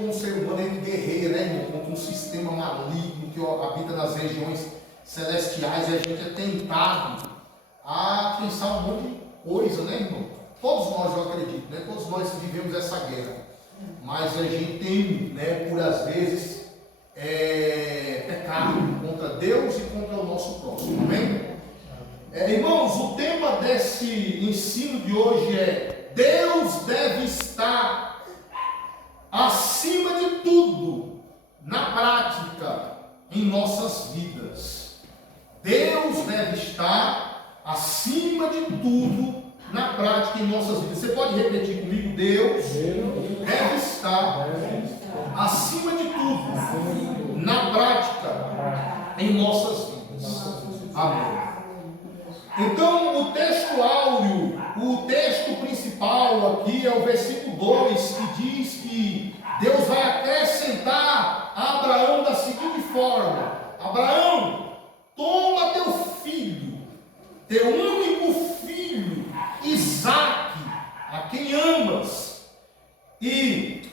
como ser humano, ele guerreia, né, irmão, contra um sistema maligno que habita nas regiões celestiais, e a gente é tentado a pensar um monte de coisa, né, irmão? Todos nós, eu acredito, né? Todos nós vivemos essa guerra, mas a gente tem, né, por às vezes, pecado contra Deus e contra o nosso próximo, amém? Irmãos, o tema desse ensino de hoje é: Deus deve estar acima de tudo na prática em nossas vidas. Deus deve estar acima de tudo na prática em nossas vidas. Você pode repetir comigo? Deus deve estar acima de tudo na prática em nossas vidas. Amém. Então, o texto áureo, o texto principal aqui é o versículo 2, que diz que Deus vai acrescentar a Abraão da seguinte forma: Abraão, toma teu filho, teu único filho, Isaque, a quem amas, e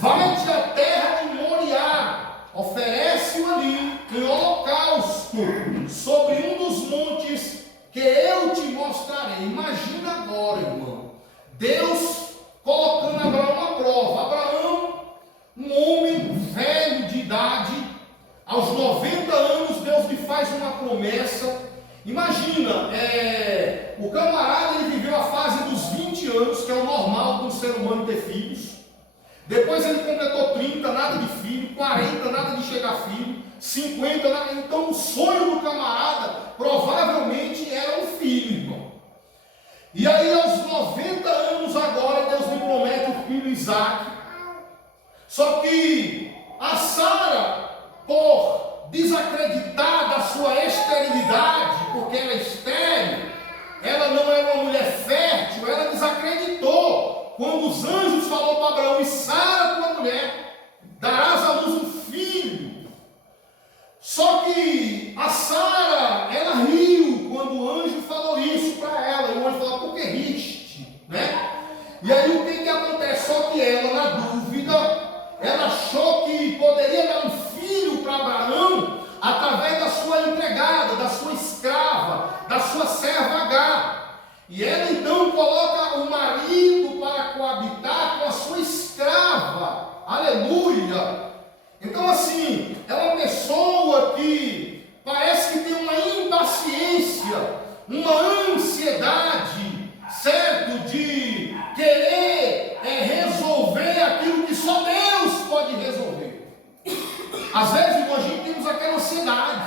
vai-te à terra de Moriá, oferece-o ali em holocausto sobre um dos montes que eu te mostrarei. Imagina agora, irmão, Deus colocando Abraão à prova. Abraão, um homem velho de idade, aos 90 anos, Deus lhe faz uma promessa. Imagina, o camarada, ele viveu a fase dos 20 anos, que é o normal de um ser humano ter filhos. Depois ele completou 30, nada de filho, 40, nada de chegar filho, 50, nada. Então o sonho do camarada provavelmente era um filho, irmão. E aí aos 90 anos agora, Deus lhe promete o filho Isaque. Só que a Sara, por desacreditar da sua esterilidade, porque ela é estéril, ela não é uma mulher fértil, ela desacreditou quando os anjos falaram para Abraão: e Sara, tua mulher, darás à luz um filho. Só que a Sara, ela riu quando o anjo falou isso para ela, e o anjo falou: por que riste, né? E aí o que acontece? Só que ela, na dúvida, ela achou que poderia dar um filho para Abraão através da sua empregada, da sua escrava, da sua serva Agar. E ela então coloca o marido para coabitar com a sua escrava. Aleluia! Então assim, é uma pessoa que parece que tem uma impaciência, uma ansiedade, certo? De querer resolver aquilo que só Deus pode resolver. Às vezes, irmão, a gente temos aquela ansiedade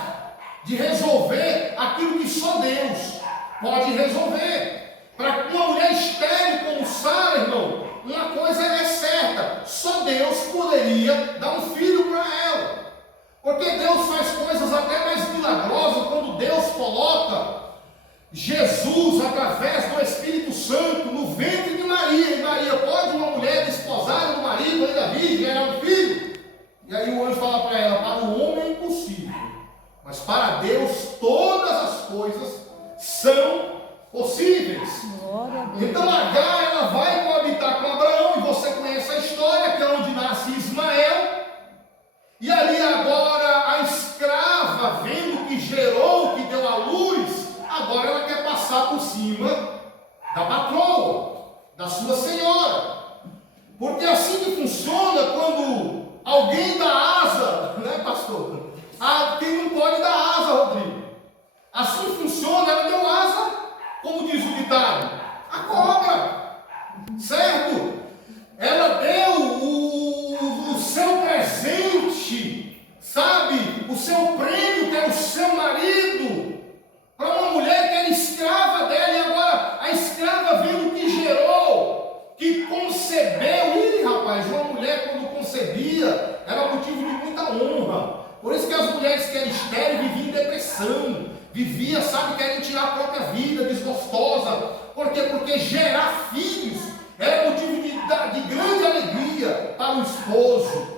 de resolver aquilo que só Deus pode resolver. Para uma mulher estéril como Sara, irmão, uma coisa é certa: só Deus poderia dar um filho para ela. Porque Deus faz coisas até mais milagrosas quando Deus coloca Jesus, através do Espírito Santo, no ventre de Maria. E Maria, pode uma mulher desposada do marido, ainda virgem, ganhar um filho? E aí o anjo fala para ela: para o homem é impossível, mas para Deus todas as coisas são possíveis. Então Agar, ela vai coabitar com Abraão, e você conhece a história, que é onde nasce Ismael. E ali agora a escrava, vendo que gerou, que deu à luz, agora ela quer passar por cima da patroa, da sua senhora. Porque assim que funciona quando alguém dá asa, né, pastor? Quem não pode dar asa, Rodrigo? Assim funciona, ela deu asa, como diz o ditado, a cobra, certo? Ela deu o seu presente, sabe? O seu prêmio, que era o seu marido, para uma mulher que era escrava dela. E agora a escrava, vendo que gerou, que concebeu. Ih, rapaz, uma mulher quando concebia era motivo de muita honra. Por isso que as mulheres que eram estéreis viviam em depressão, vivia, sabe, querem tirar a própria vida, desgostosa. Por quê? Porque gerar filhos era motivo de grande alegria para o esposo.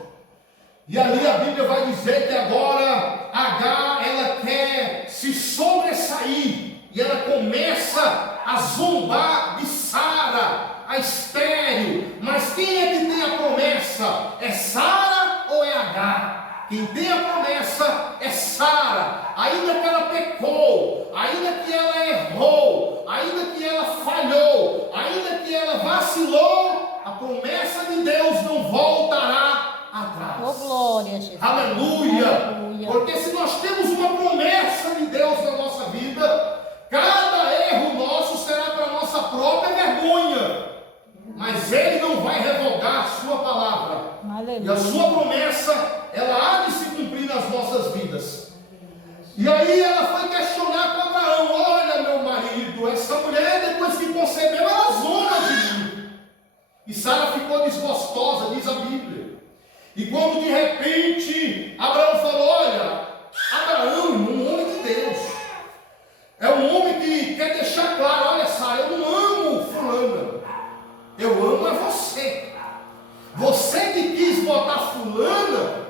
E ali a Bíblia vai dizer que agora Agar, ela quer se sobressair, e ela começa a zombar de Sara, a estéril. Mas quem é que tem a promessa? promessa é Sara ou é Agar? Quem tem a promessa é Sara. Ainda que ela pecou, ainda que ela errou, ainda que ela falhou, ainda que ela vacilou, a promessa de Deus não voltará atrás. Oh, glória, Jesus. Aleluia. Aleluia. Porque se nós temos uma promessa de Deus na nossa vida, cada erro nosso será para a nossa própria vergonha. Mas Ele não vai revogar a sua palavra. Aleluia. E a sua promessa, ela há de se cumprir nas nossas vidas. E aí ela foi questionar com Abraão: olha, meu marido, essa mulher depois que concebeu, ela zona de mim. E Sara ficou desgostosa, diz a Bíblia. E quando de repente Abraão falou: olha, Abraão, um homem de Deus, é um homem que quer deixar claro: olha, Sara, eu não amo fulana, eu amo é você. Você que quis botar fulana.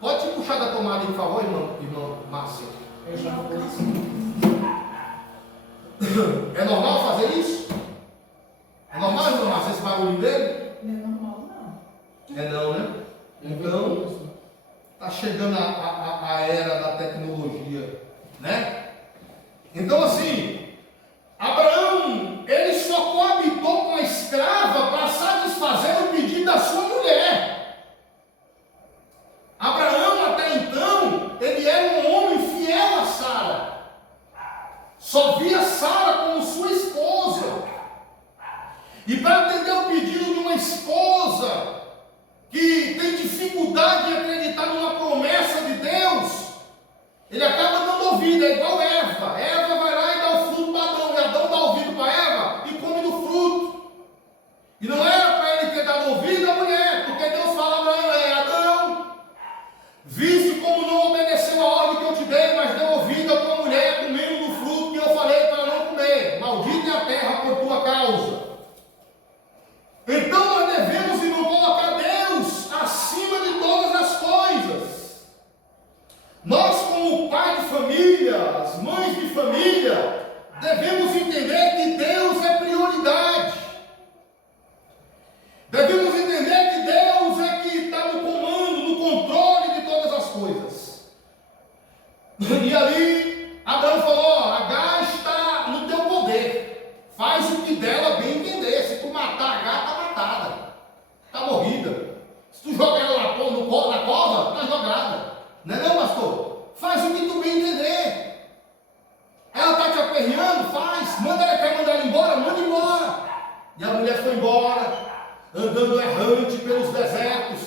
Pode te puxar da tomada, por favor, irmão Márcio. Eu já vou É normal fazer isso? É normal, irmão Márcio, esse barulho dele? Não é normal, não. É não, né? Então, está chegando a era da tecnologia, né? Então, assim, Abraão, ele só coabitou com a escrava para satisfazer o pedido da sua mulher. Abraão, até então, ele era um homem fiel a Sara. Só via Sara como sua esposa. E para atender o pedido de uma esposa que tem dificuldade em acreditar numa promessa de Deus, ele acaba dando ouvido, é igual Eva. Eva vai lá e dá o fruto para Adão, e Adão dá ouvido para Eva e come do fruto. E não era para ele ter dado ouvido à mulher, porque Deus fala para ele: Adão, viste como não obedeceu a ordem que eu te dei, mas deu ouvido à tua mulher comendo do fruto que eu falei para não comer. Maldita é a terra por tua causa. Então nós devemos, irmão, colocar Deus acima de todas as coisas. Nós, como pai de família, as mães de família, devemos entender que Deus é prioridade. Devemos entender que Deus é que está no comando, no controle de todas as coisas. E ali, Abraão falou: ó, Agar está no teu poder. Faz o que dela bem entender. Se tu matar Agar, está matada. Está morrida. Se tu jogar ela na cova, está jogada. Não é não, pastor? Faz o que tu bem entender. Ela está te aperreando? Faz. Quer mandar ela embora? Manda embora. E a mulher foi embora, andando errante pelos desertos,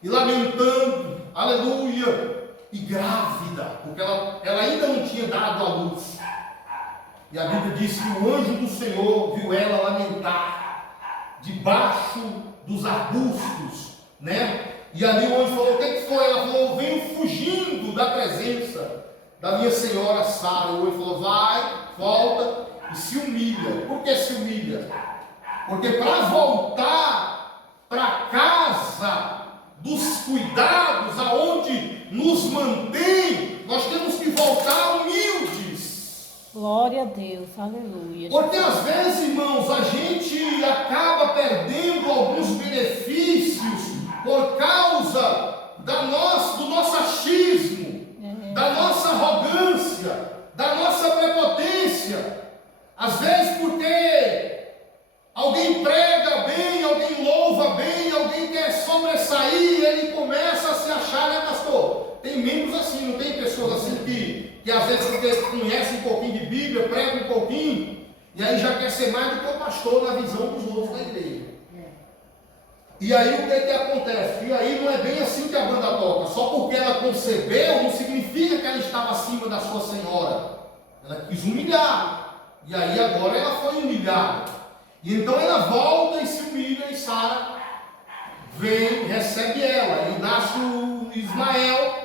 e lamentando, aleluia, e grávida, porque ela ainda não tinha dado a luz. E a Bíblia diz que o anjo do Senhor viu ela lamentar, debaixo dos arbustos, né? E ali o anjo falou: o que foi? Ela falou: eu venho fugindo da presença da minha senhora Sara. O anjo falou: vai, volta e se humilha. Por que se humilha? Porque para voltar para a casa dos cuidados, aonde nos mantém, nós temos que voltar humildes. Glória a Deus, aleluia. Porque às vezes, irmãos, a gente acaba perdendo alguns benefícios por causa do nosso achismo, da nossa arrogância, da nossa prepotência. Às vezes porque alguém prega bem, alguém louva bem, alguém quer sobressair, ele começa a se achar, né, pastor? Tem membros assim, não tem pessoas assim que às vezes porque conhece um pouquinho de Bíblia, prega um pouquinho, e aí já quer ser mais do que o pastor na visão dos outros da igreja. E aí o que acontece? E aí não é bem assim que a banda toca. Só porque ela concebeu, não significa que ela estava acima da sua senhora. Ela quis humilhar. E aí agora ela foi humilhada. E então ela volta e se humilha, e Sara vem, recebe ela, e nasce o Ismael.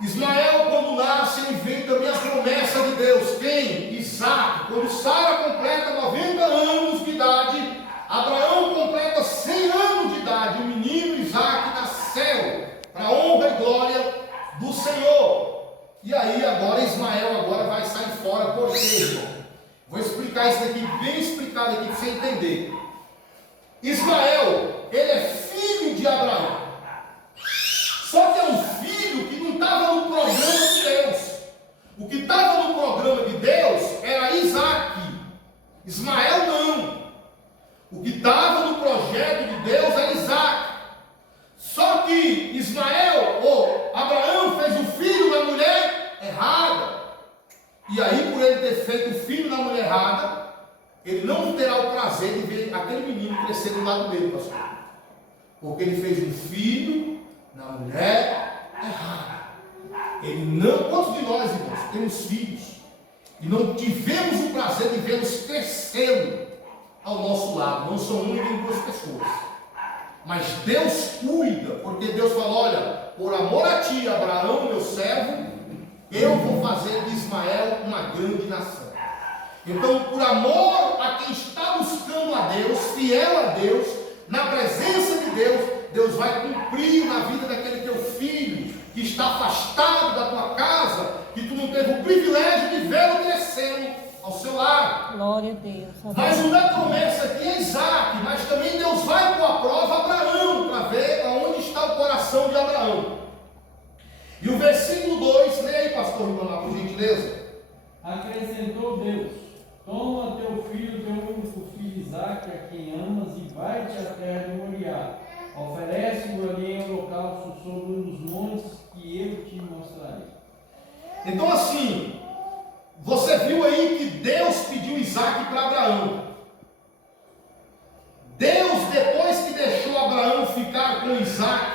Ismael, quando nasce, ele vem também a promessa de Deus. Quem? Isaac. Quando Sara completa 90 anos de idade, Abraão completa 100 anos de idade, o menino Isaac nasceu para a honra e glória do Senhor. E aí agora Ismael vai sair fora. Por quê, irmão? Vou explicar isso daqui, bem explicado aqui para você entender. Ismael, ele é filho ele não terá o prazer de ver aquele menino crescer do lado dele, pastor. Porque ele fez um filho na mulher errada. Ele não, quantos de nós, irmãos, temos filhos e não tivemos o prazer de vê-los crescendo ao nosso lado? Não são uma nem duas pessoas. Mas Deus cuida, porque Deus fala: olha, por amor a ti, Abraão, meu servo, eu vou fazer de Ismael uma grande nação. Então, por amor a quem está buscando a Deus, fiel a Deus, na presença de Deus, Deus vai cumprir na vida daquele teu filho que está afastado da tua casa, que tu não teve o privilégio de vê-lo crescendo ao seu lado. Glória a Deus. Mas o da promessa aqui é Isaac, mas também Deus vai pôr à prova Abraão, para ver aonde está o coração de Abraão. E o versículo 2, leia aí, pastor Ribamar, por gentileza. Acrescentou Deus: toma teu filho, teu único filho Isaque, a quem amas, e vai-te à terra de Moriá. Oferece-o ali em holocausto sobre um dos montes que eu te mostrarei. Então assim, você viu aí que Deus pediu Isaque para Abraão. Deus, depois que deixou Abraão ficar com Isaque,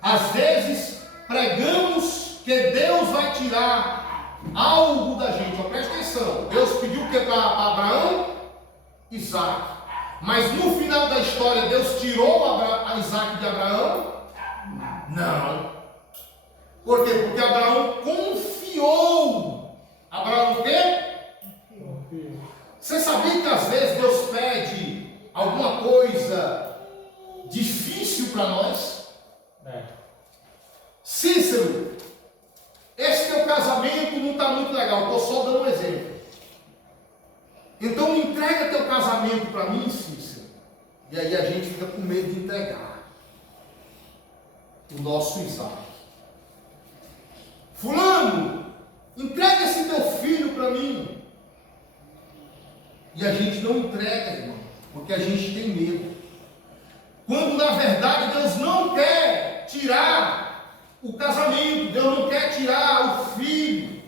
às vezes pregamos que Deus vai tirar algo da gente. Ó, presta atenção. Deus pediu o que para Abraão? Isaque. Mas no final da história, Deus tirou a Isaque de Abraão? Não. Por quê? Porque Abraão confiou. Abraão o quê? Você sabia que às vezes Deus pede alguma coisa difícil para nós? Cícero, esse teu casamento não está muito legal. Estou só dando um exemplo. Então entrega teu casamento para mim, Cícero. E aí a gente fica com medo de entregar o nosso Isaac. Fulano, entrega esse teu filho para mim. E a gente não entrega, irmão, porque a gente tem medo. Quando na verdade Deus não quer tirar o casamento, Deus não quer tirar o filho,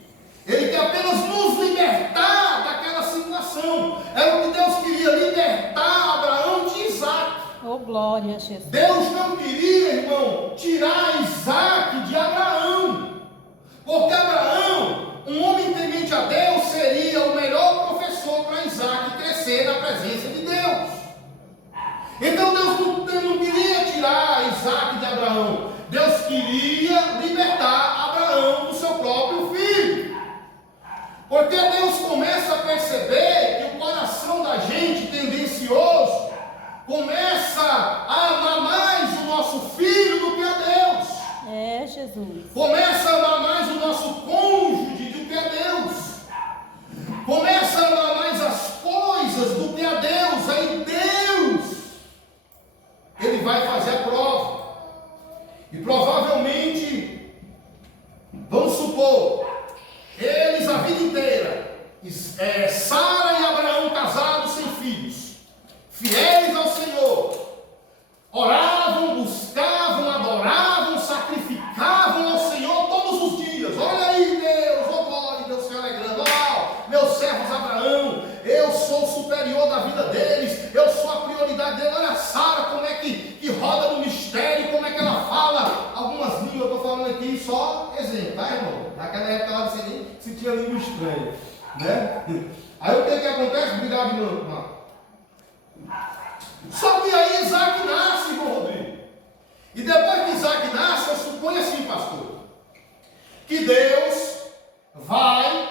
Ele quer apenas nos libertar daquela situação. Era o que Deus queria, libertar Abraão de Isaac. Oh, glória a Jesus. Deus não queria, irmão, tirar Isaac de Abraão, porque Abraão, um homem temente a Deus, seria o melhor professor para Isaac crescer na presença de Deus. Então Deus não queria tirar Isaac de Abraão, Deus queria libertar Abraão do seu próprio filho. Porque Deus começa a perceber que o coração da gente tendencioso começa a amar mais o nosso filho do que a Deus. É, Jesus. Começa a amar mais o nosso cônjuge do que a Deus. Começa a amar mais as coisas do que a Deus. Aí Deus, Ele vai fazer a prova. E provavelmente, vamos supor, eles a vida inteira, Sara e Abraão casados sem filhos, fiéis ao Senhor, oravam, buscavam, adoravam, sacrificavam ao Senhor todos os dias. Olha aí, Deus, oh glória, Deus se alegrando. Oh, meus servos Abraão, eu sou o superior da vida deles, eu sou a prioridade deles. Olha a Sara, como é que roda no mistério, como é que ela fala algumas línguas. Eu estou falando aqui só exemplo, tá, irmão? Naquela época ela não sei nem se tinha língua estranha, né? Aí o que acontece? Obrigado, irmão. Só que aí Isaac nasce, irmão Rodrigo. E depois que Isaac nasce, eu suponho assim, pastor, que Deus vai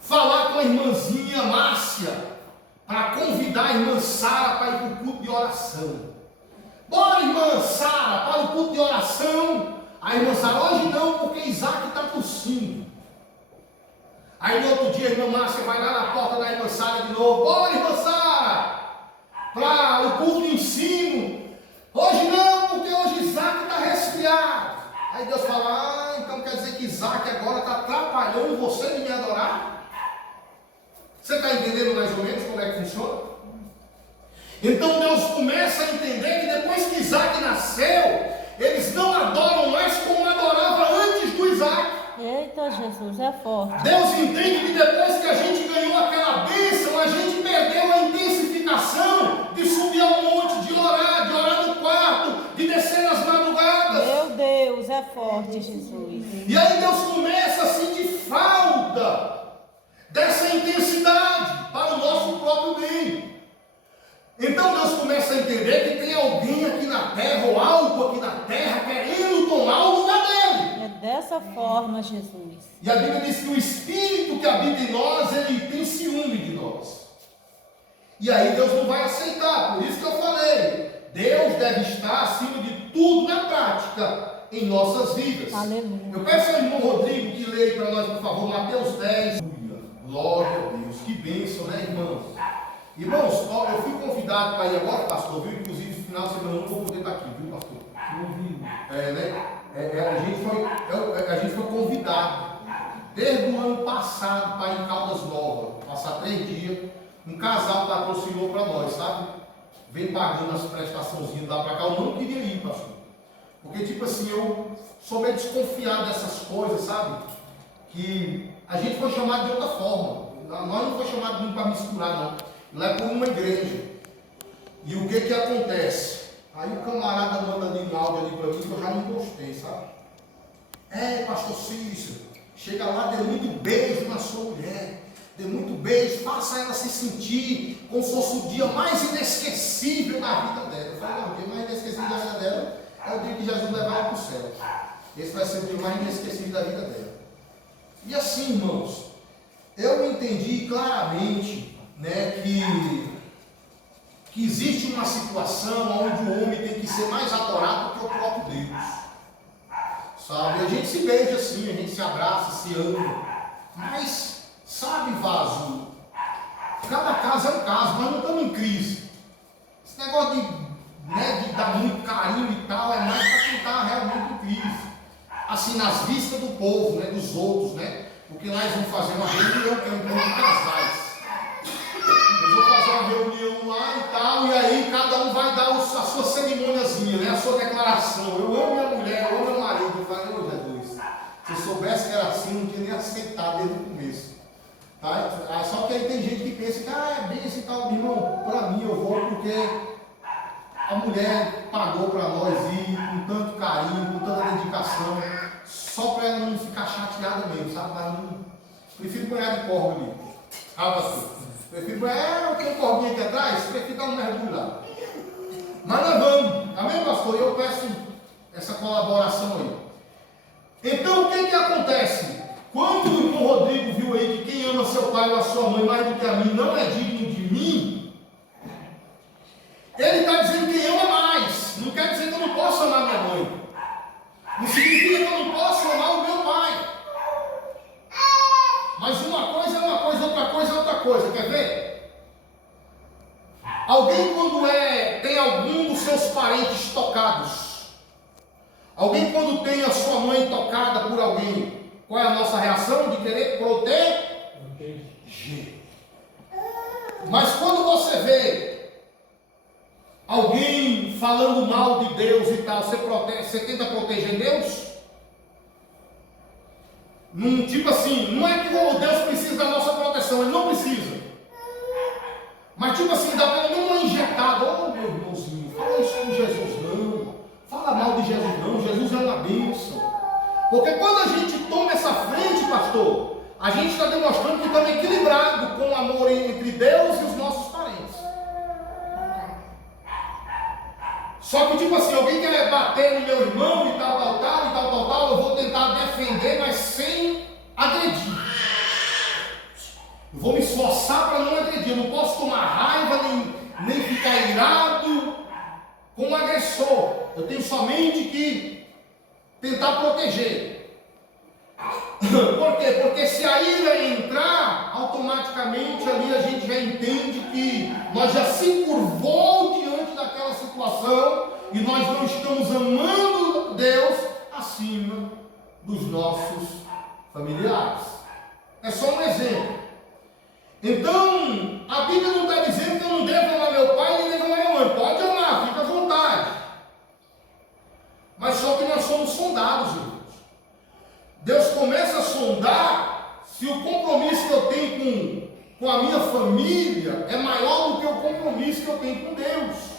falar com a irmãzinha Márcia para convidar a irmã Sara para ir para o culto de oração. Bora, irmã Sara, para o culto de oração. A irmã Sara, hoje não, porque Isaac está tossindo. Aí no outro dia a irmã Márcia vai lá na porta da irmã Sara de novo. Bora, irmã Sara, para o culto de ensino. Hoje não, porque hoje Isaac está resfriado. Aí Deus fala, então quer dizer que Isaac agora está atrapalhando você de me adorar? Você está entendendo mais ou menos como é que funciona? Então Deus começa a entender que depois que Isaac nasceu, eles não adoram mais como adorava antes do Isaac. Eita, Eita, Jesus, é forte. Deus entende que depois que a gente ganhou aquela bênção, a gente perdeu a intensificação de subir ao monte, de orar no quarto, de descer nas madrugadas. Meu Deus, é forte, Jesus. E aí Deus começa a sentir falta dessa intensidade para o nosso próprio bem. Então Deus começa a entender que tem alguém aqui na terra, ou algo aqui na terra, querendo tomar o lugar dele. É dessa forma, Jesus. E a Bíblia diz que o Espírito que habita em nós, ele tem ciúme de nós. E aí Deus não vai aceitar, por isso que eu falei, Deus deve estar acima de tudo na prática, em nossas vidas. Aleluia. Eu peço ao irmão Rodrigo que leia para nós, por favor, Mateus 10. Glória a Deus, que bênção, né, irmãos? Irmãos, eu fui convidado para ir agora, pastor, viu? Inclusive, no final de semana eu não vou poder estar aqui, viu, pastor? A gente foi convidado, desde o ano passado, para ir em Caldas Novas, passar 3 dias. Um casal patrocinou para nós, sabe? Vem pagando as prestaçõezinhas lá para cá. Eu não queria ir, pastor. Porque, tipo assim, eu sou meio desconfiado dessas coisas, sabe? Que a gente foi chamado de outra forma. Nós não foi chamado para misturar, não. Lá é por uma igreja. E o que acontece? Aí o camarada manda ali um áudio ali para mim que eu já não gostei, sabe? Pastor Cícero, chega lá, dê muito beijo na sua mulher. Dê muito beijo, faça ela se sentir como se fosse o dia mais inesquecível da vida dela. Eu falei, não, o dia mais inesquecível da vida dela é o dia que Jesus levar ela para o céu. Esse vai ser o dia mais inesquecível da vida dela. E assim, irmãos, eu entendi claramente, né, que existe uma situação onde o homem tem que ser mais adorado do que o próprio Deus. Sabe? A gente se beija assim, a gente se abraça, se ama. Mas, sabe, vaso, cada caso é um caso, nós não estamos em crise. Esse negócio de dar muito carinho e tal, é mais para quem está realmente em crise. Assim, nas vistas do povo, né, dos outros, né? Porque lá eles vão fazer uma reunião, que é um encontro de casais. Eles vão fazer uma reunião lá e tal, e aí cada um vai dar a sua cerimôniazinha, né? A sua declaração. Eu amo minha mulher, eu amo meu marido. Eu falei, ô Jesus, se eu soubesse que era assim, não tinha nem aceitado desde o começo. Tá? Só que aí tem gente que pensa que é bem esse tal, irmão, para mim eu vou porque a mulher pagou para nós ir com tanto carinho, com tanta dedicação, só para ela não ficar chateada mesmo, sabe? Mas não, prefiro banhar de corvo ali. Pastor. Prefiro banhar, tem um corvinho aqui atrás, prefiro dar um mergulho lá. Mas nós vamos, amém, pastor? Eu peço essa colaboração aí. Então o que acontece? Quando o irmão Rodrigo viu aí que quem ama seu pai ou a sua mãe mais do que a mim não é digno de mim, ele está dizendo que ama mais. Não quer dizer que eu não posso amar minha mãe. Não significa que eu não posso amar o meu pai. Mas uma coisa é uma coisa, outra coisa é outra coisa. Quer ver? Alguém quando tem algum dos seus parentes tocados, alguém quando tem a sua mãe tocada por alguém, qual é a nossa reação? De querer proteger. Mas quando você vê alguém falando mal de Deus e tal, você tenta proteger Deus? Tipo assim, não é que o Deus precisa da nossa proteção, ele não precisa. Mas tipo assim, dá pelo menos uma injetada. Oh meu irmãozinho, fala isso com Jesus não. Fala mal de Jesus não, Jesus é uma bênção. Porque quando a gente toma essa frente, pastor, a gente está demonstrando que estamos equilibrados com o amor entre Deus e os nossos parentes. Só que tipo assim, alguém quer bater no meu irmão e tal, eu vou tentar defender, mas sem agredir. Eu vou me esforçar para não agredir, eu não posso tomar raiva, nem ficar irado com o agressor. Eu tenho somente que tentar proteger. Por quê? Porque se a ira entrar, automaticamente ali a gente já entende que nós já se curvou diante daquela situação e nós não estamos amando Deus acima dos nossos familiares. É só um exemplo. Então, a Bíblia não está dizendo que eu não devo amar meu pai nem devo amar minha mãe. Pode amar, fica à vontade. Mas só que nós somos sondados, irmãos. Deus começa a sondar se o compromisso que eu tenho com a minha família é maior do que o compromisso que eu tenho com Deus.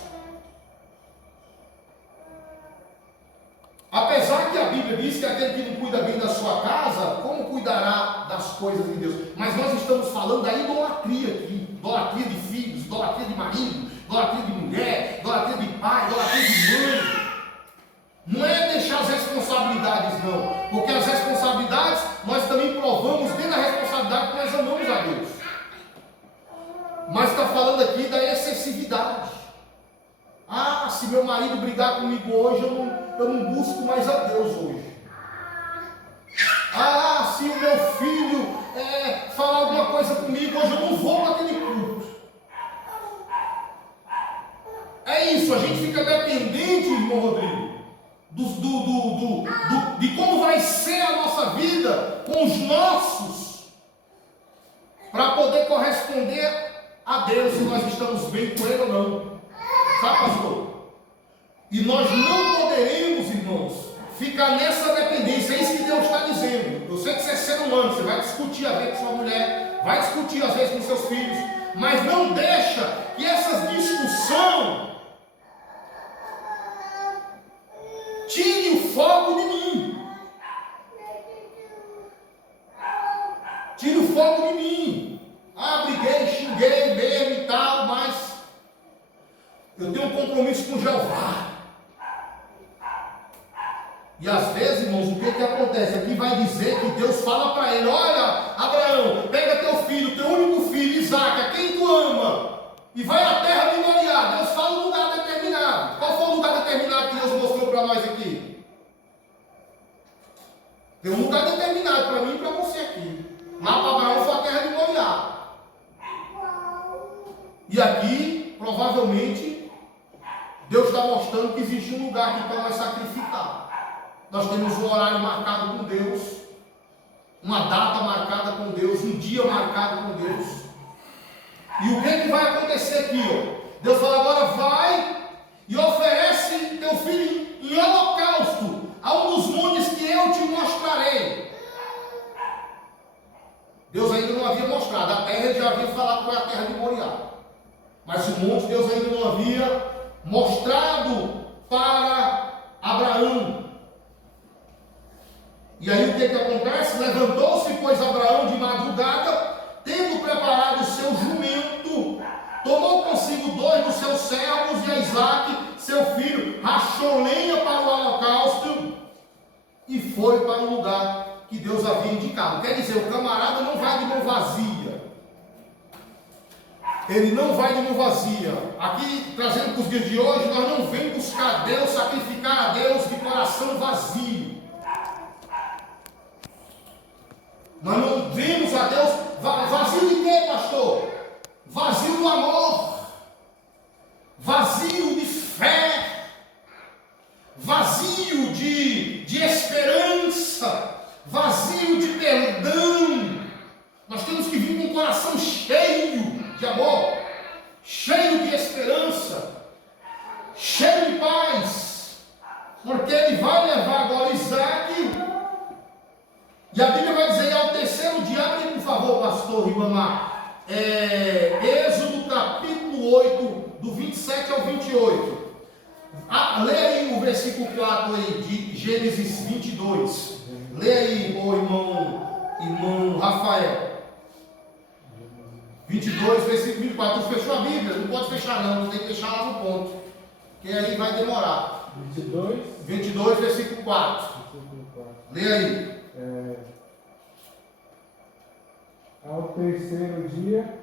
Apesar que a Bíblia diz que aquele que não cuida bem da sua casa, como cuidará das coisas de Deus? Mas nós estamos falando da idolatria aqui, idolatria de filhos, idolatria de marido, idolatria de mulher, idolatria de pai, idolatria de mãe. Não é deixar as responsabilidades, não, porque as responsabilidades nós também provamos dentro da responsabilidade que nós amamos a Deus. Mas está falando aqui da excessividade. Ah, se meu marido brigar comigo hoje, eu não busco mais a Deus hoje. Ah, se o meu filho falar alguma coisa comigo hoje, eu não vou para aquele culto. É isso, a gente fica dependente, irmão Rodrigo, de como vai ser a nossa vida com os nossos, para poder corresponder a Deus se nós estamos bem com Ele ou não. Sabe, pastor? E nós não poderemos, irmãos, ficar nessa dependência. É isso que Deus está dizendo. Eu sei que você é ser humano, você vai discutir às vezes com sua mulher, vai discutir às vezes com seus filhos, mas não deixa que essas discussões tire o foco de mim. Tire o foco de mim. Ah, briguei, xinguei mesmo e tal, mas eu tenho um compromisso com Jeová. E às vezes, irmãos, o que acontece? Aqui vai dizer que Deus fala para ele: olha, Abraão, pega teu filho, teu único filho, Isaque, a quem tu ama, e vai à terra de Moriá. Deus fala um lugar determinado. Qual foi o lugar determinado que Deus mostrou para nós aqui? Tem um lugar determinado para mim e para você aqui. Lá para Abraão foi a terra de Moriá. E aqui, provavelmente, Deus está mostrando que existe um lugar aqui para nós sacrificar. Nós temos um horário marcado com Deus, uma data marcada com Deus, um dia marcado com Deus. E o que vai acontecer aqui? Deus fala: agora vai e oferece teu filho em holocausto a um dos montes que eu te mostrarei. Deus ainda não havia mostrado, a terra ele já havia falado qual é a terra de Moriá. Mas o monte Deus ainda não havia mostrado para Abraão. E aí o que acontece? Levantou-se, pois, Abraão de madrugada, tendo preparado o seu jumento, tomou consigo 2 dos seus servos e a Isaque, seu filho, rachou lenha para o holocausto e foi para o lugar que Deus havia indicado. Quer dizer, o camarada não vai de mão vazia. Ele não vai de mão vazia. Aqui, trazendo para os dias de hoje, nós não vamos buscar a Deus, sacrificar a Deus de coração vazio. Nós não vimos a Deus vazio de quê, pastor? Vazio do amor, vazio de fé, vazio de esperança, vazio de perdão. Nós temos que vir com o coração cheio de amor, cheio de esperança, cheio de paz, porque Ele vai levar agora Isaque. E a Bíblia vai dizer ao terceiro dia, abre por favor, pastor Ribamar, Êxodo capítulo 8, do 27 ao 28. Leia aí o versículo 4 aí, de Gênesis 22. Leia aí, ô irmão Rafael. 22, versículo 24. Tu fechou a Bíblia? Não pode fechar não, tem que deixar lá no ponto, que aí vai demorar. 22, versículo 4. Leia aí. Ao terceiro dia,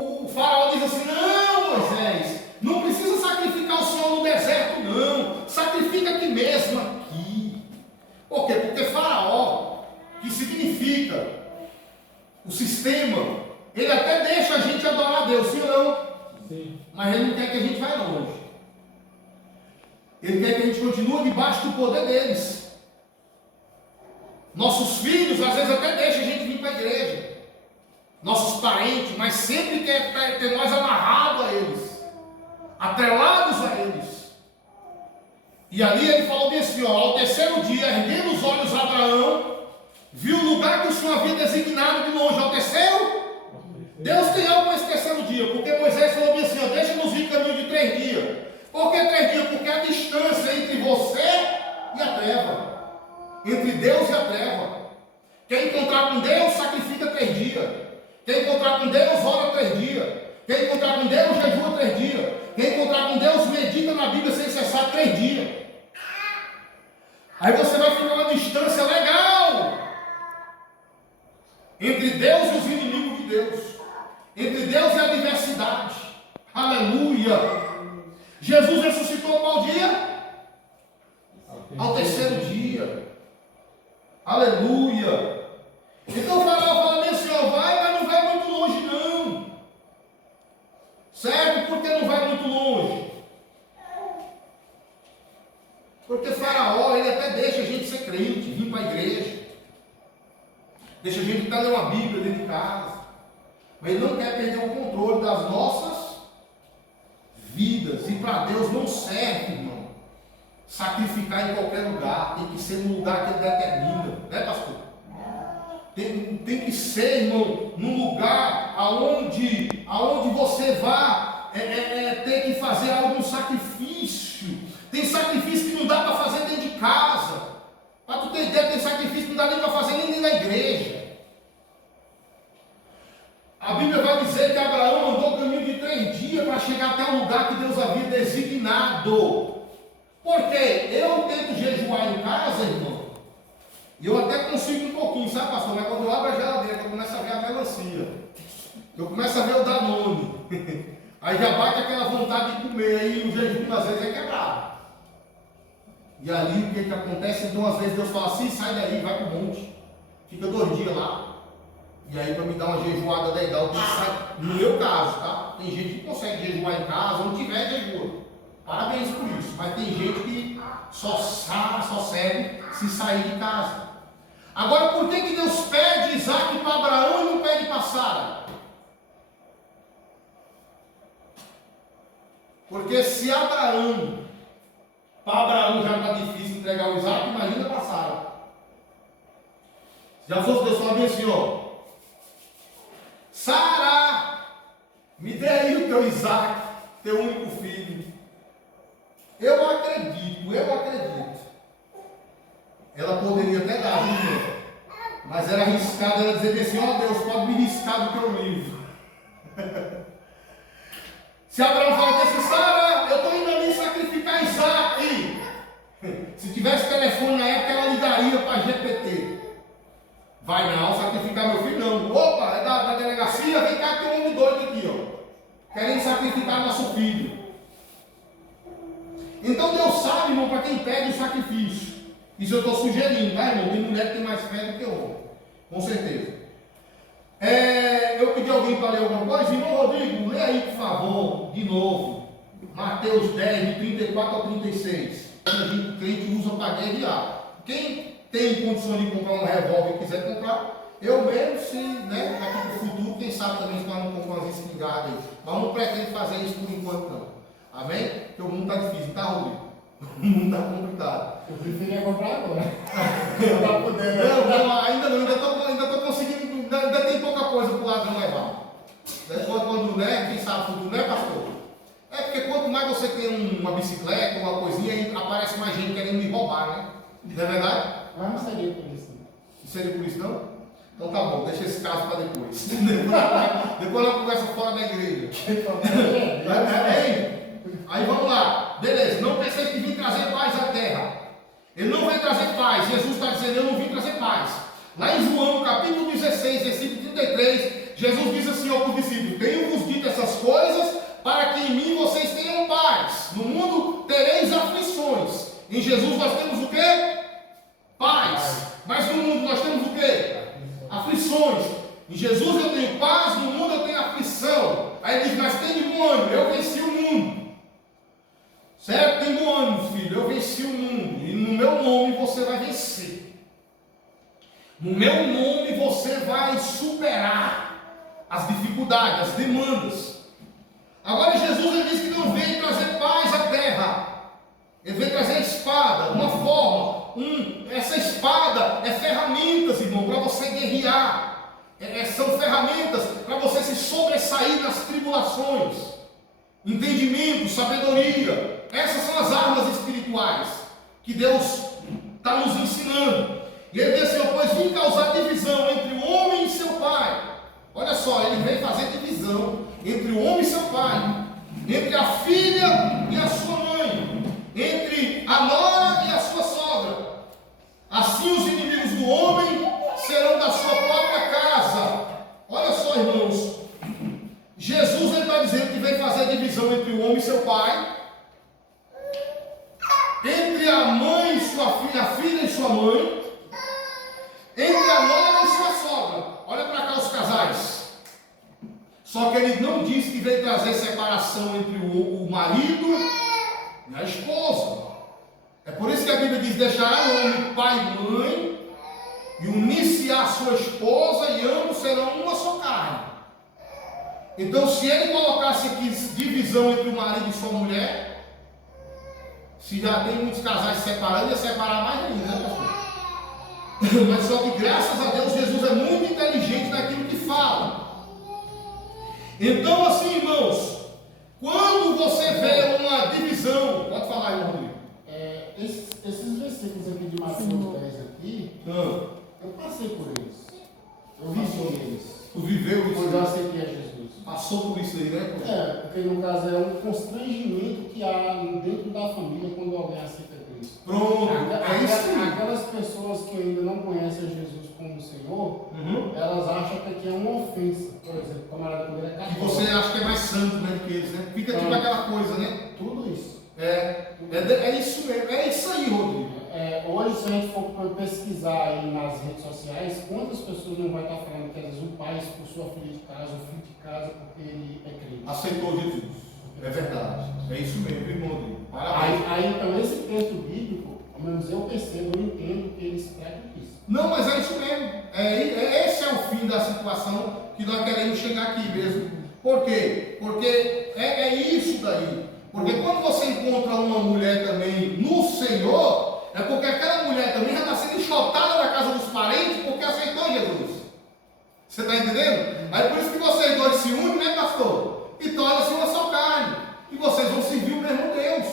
o faraó diz assim: não, Moisés, não precisa sacrificar o Senhor no deserto, não, sacrifica aqui mesmo, aqui. Por quê? Porque faraó, que significa o sistema, ele até deixa a gente adorar a Deus, sim ou não? Sim. Mas ele não quer que a gente vá longe. Ele quer que a gente continue debaixo do poder deles. Nossos filhos, às vezes, até deixam a gente vir para a igreja. Nossos parentes, mas sempre quer ter nós amarrados a eles, atrelados a eles. E ali ele falou bem assim, ó, ao terceiro dia, erguendo os olhos Abraão, viu o lugar que o Senhor havia designado de longe. Ao terceiro, Deus tem algo para esse terceiro dia, porque Moisés falou bem assim, ó, deixa-nos ir caminho de 3 dias. Por que 3 dias? Porque a distância entre você e a treva, entre Deus e a treva. Quem encontrar com Deus, sacrifica 3 dias. Quem encontrar com Deus, ora 3 dias. Quem encontrar com Deus, jejua 3 dias. Quem encontrar com Deus, medita na Bíblia sem cessar 3 dias. Aí você vai ficar uma distância legal entre Deus e os inimigos de Deus, entre Deus e a adversidade. Aleluia! Jesus ressuscitou qual dia? Ao terceiro dia. Aleluia! Então o faraó fala bem assim, ó, vai, mas não vai muito longe não. Certo? Por que não vai muito longe? Porque Faraó, ele até deixa a gente ser crente, vir para a igreja. Deixa a gente até ler uma Bíblia dentro de casa. Mas ele não quer perder o controle das nossas vidas. E para Deus não serve, irmão, sacrificar em qualquer lugar. Tem que ser no lugar que ele determina. Né, pastor? Tem que ser, irmão, num lugar aonde você vai ter que fazer algum sacrifício. Tem sacrifício que não dá para fazer dentro de casa. Para tu ter ideia, tem sacrifício que não dá nem para fazer nem na igreja. A Bíblia vai dizer que Abraão andou o caminho de 3 dias para chegar até o lugar que Deus havia designado. Porque eu tento jejuar em casa, irmão, e eu até consigo um pouquinho, sabe, pastor? Mas quando eu abro a geladeira, eu começo a ver a melancia, eu começo a ver o Danone, aí já bate aquela vontade de comer, aí o jejum às vezes é quebrado. E ali o que acontece? Então às vezes Deus fala assim, sai daí, vai para o monte, fica 2 dias lá. E aí para me dar uma jejuada legal, tem que sair. No meu caso, tá? Tem gente que consegue jejuar em casa, onde tiver jejua. Parabéns por isso. Mas tem gente que só serve se sair de casa. Agora, por que Deus pede Isaac para Abraão e não pede para Sara? Porque se para Abraão já está difícil entregar o Isaac, imagina para Sara. Já fosse Deus falar bem assim, ó, Sara, me dê aí o teu Isaac, teu único filho. Eu acredito. Ela poderia até dar, viu? Mas era arriscado ela dizer assim, ó Deus, pode me riscar do teu livro. Se Abraão fala assim, Sara, eu estou indo ali sacrificar Isaac. Se tivesse telefone na época, ela ligaria para GPT. Vai não, sacrificar meu filho não. Opa, é da delegacia, vem cá que tem um homem doido aqui, ó. Querendo sacrificar nosso filho. Então Deus sabe, irmão, para quem pede o sacrifício. Isso eu estou sugerindo, tá, irmão? Tem mulher que tem mais fé do que homem. Com certeza. Eu pedi alguém para ler alguma coisa. Irmão Rodrigo, lê aí, por favor, de novo. Mateus 10, de 34 ao 36. A gente, crente usa para guerrear. Quem tem condição de comprar um revólver e quiser comprar, eu mesmo, se, né, daqui para o futuro, quem sabe também se nós não comprar umas espingardas aí. Mas não pretendo fazer isso por enquanto, não. Amém? Porque o mundo está difícil, tá, Rodrigo? O mundo está complicado. Eu preferia comprar agora. Não, ainda não, ainda estou conseguindo, ainda tem pouca coisa para o ladrão levar. Depois, quando, né, quem sabe tudo, né, pastor? É porque quanto mais você tem uma bicicleta, uma coisinha, aí aparece mais gente querendo me roubar, né? Não é verdade? Mas não seria por isso. Não seria por isso, não? Então tá bom, deixa esse caso para depois. Depois nós conversa fora da igreja. Aí vamos lá, beleza, não pensei que vim trazer paz à terra. Ele não vai trazer paz, Jesus está dizendo, eu não vim trazer paz. Lá em João, capítulo 16, versículo 33, Jesus diz assim ao discípulo, tenho-vos dito essas coisas, para que em mim vocês tenham paz. No mundo tereis aflições. Em Jesus nós temos o quê? Paz. Mas no mundo nós temos o quê? Aflições. Em Jesus eu tenho paz, no mundo eu tenho aflição. Aí ele diz, mas tem de bom ânimo, eu venci o mundo. Certo? Tem bom ânimo, filho, eu venci o mundo. E no meu nome você vai vencer. No meu nome você vai superar as dificuldades, as demandas. Agora Jesus ele diz que não veio trazer paz à terra. Ele veio trazer revelações, entendimento, sabedoria. Essas são as armas espirituais que Deus está nos ensinando. E ele diz assim: pois vim causar divisão entre o homem e seu pai. Olha só, ele vem fazer divisão entre o homem e seu pai, entre a filha e a sua mãe, entre a nora e a sua sogra. Assim os inimigos do homem serão da sua própria casa. Olha só, irmãos, Jesus está dizendo que vem fazer divisão entre o homem e seu pai, entre a mãe e sua filha, a filha e sua mãe, entre a nora e sua sogra. Olha para cá os casais. Só que ele não diz que veio trazer separação entre o marido e a esposa. É por isso que a Bíblia diz: deixará o homem pai e mãe e unir-se à sua esposa, e ambos serão uma só carne. Então, se ele colocasse aqui divisão entre o marido e sua mulher, se já tem muitos casais separando, ia separar mais ainda, né, pastor? Mas só que graças a Deus Jesus é muito inteligente naquilo que fala. Então, assim, irmãos, quando você vê uma divisão, pode falar, irmão Rodrigo. Esses versículos aqui de Mateus 10 aqui, eu passei por eles. Eu vivi eles. Tu viveu isso? Quando eu aceitei a Jesus. Passou por isso aí, né? Porque no caso é um constrangimento que há dentro da família quando alguém aceita Cristo. Pronto, é isso aí. Aquelas pessoas que ainda não conhecem Jesus como Senhor, elas acham que aqui é uma ofensa. Por exemplo, o camarada quando ele é E católico. você acha que é mais santo, né, do que eles, né? Fica tipo aquela coisa, né? Tudo isso. É isso mesmo, é isso aí, Rodrigo. Hoje, se a gente for pesquisar aí nas redes sociais, quantas pessoas não vai estar falando que às vezes o pai expulsou a filha de casa, o filho de casa, porque ele é crente? Aceitou Jesus. É verdade. É isso mesmo, irmão Rodrigo. Parabéns. Aí, então, esse texto bíblico, ao menos eu percebo, eu entendo que eles pregam isso. Não, mas é isso mesmo. Esse é o fim da situação que nós queremos chegar aqui mesmo. Por quê? Porque é isso daí. Porque quando você encontra uma mulher também no Senhor, é porque aquela mulher também já está sendo enxotada da casa dos parentes porque aceitou Jesus. Você está entendendo? Aí por isso que vocês dois se unem, né, pastor? E tornam-se uma só carne. E vocês vão servir o mesmo Deus,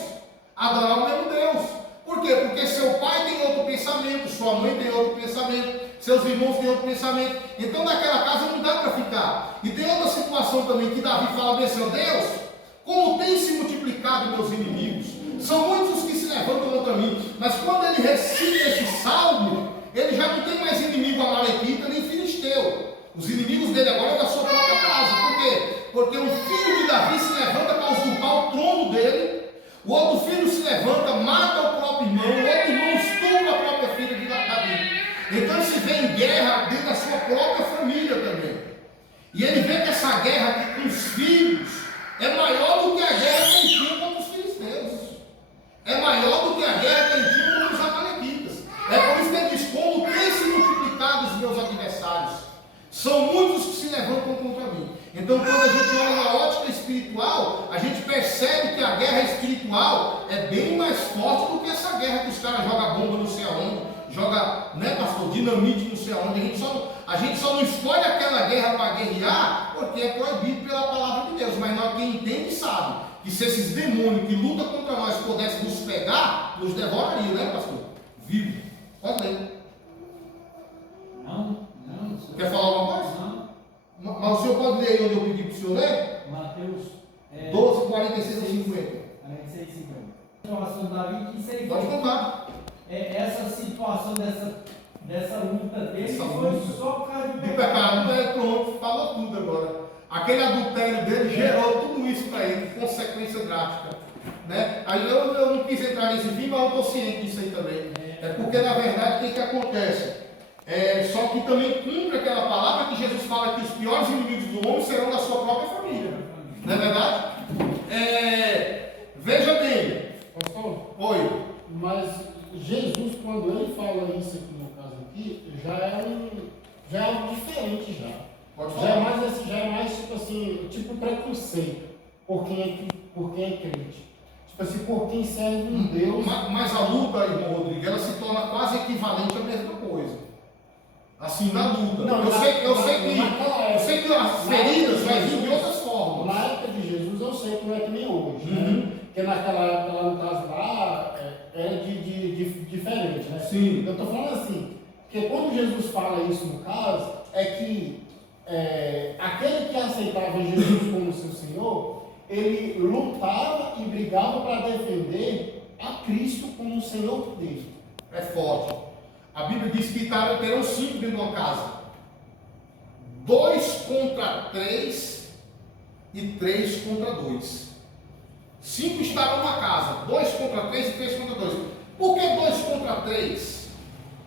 adorar o mesmo Deus. Por quê? Porque seu pai tem outro pensamento, sua mãe tem outro pensamento, seus irmãos têm outro pensamento. Então naquela casa não dá para ficar. E tem outra situação também que Davi fala bem assim: ó, Deus, como tem se multiplicado meus inimigos, são muitos os que se levantam contra mim. Mas quando ele recita esse salmo, ele já não tem mais inimigo amalequita nem filisteu. Os inimigos dele agora é da sua própria casa. Por quê? Porque um filho de Davi se levanta para usurpar o trono dele, o outro filho se levanta, mata o próprio irmão, o outro irmão estupra a própria filha de Davi. Então ele se vê em guerra dentro da sua própria família também. E ele vê que essa guerra aqui com os filhos é maior do que a guerra que ele tinha contra os filisteus. É maior do que a guerra que ele tinha contra os amalequitas. É por isso que ele diz: como tem se multiplicado os meus adversários, são muitos que se levantam contra mim. Então, quando a gente olha na ótica espiritual, a gente percebe que a guerra espiritual é bem mais forte do que essa guerra que os caras jogam bomba não sei aonde, joga, né, pastor, dinamite não sei aonde. A gente só não escolhe aquela guerra para guerrear porque é proibido pela palavra de Deus. Mas nós, quem entende, sabe que se esses demônios que lutam contra nós pudessem nos pegar, nos devorariam, né, pastor? Vivo. Pode ler. Não. Quer falar alguma coisa? Não. Mas o senhor pode ler aí onde eu pedi para o senhor ler? Mateus 12, 46 a 50. 46, 50. A situação da Davi, que isso aí Pode contar. essa situação dessa luta dele Essa foi luta. só por causa do De pecado, pronto, falou tudo agora. Aquele adultério dele gerou tudo isso para ele, consequência drástica. Né? Aí eu não quis entrar nesse fim, mas eu estou ciente disso aí também. É porque, na verdade, o que acontece? Só que também cumpre aquela palavra que Jesus fala que os piores inimigos do homem serão da sua própria família. Não é verdade? Veja bem. Pastor, Oi. mas Jesus, quando ele fala isso aqui no caso aqui, já é algo diferente já. Pode Já falar. é mais tipo assim, tipo preconceito por quem é crente. Tipo assim, por quem serve um Deus. Mas a luta, irmão Rodrigo, ela se torna quase equivalente à mesma coisa. Assim, na luta. Não, eu sei que as feridas vai vir de outras formas. formas. Na época de Jesus eu sei que não é que nem hoje, né? Uhum. Porque naquela época lá no caso lá era diferente, né? Sim. Eu estou falando assim, porque quando Jesus fala isso no caso, é que aquele que aceitava Jesus como seu Senhor, ele lutava e brigava para defender a Cristo como o Senhor dele. É forte. A Bíblia diz que terão 5 dentro de uma casa. 2 contra 3 e 3 contra 2. 5 estarão na casa. 2 contra 3 e 3 contra 2. Por que 2 contra 3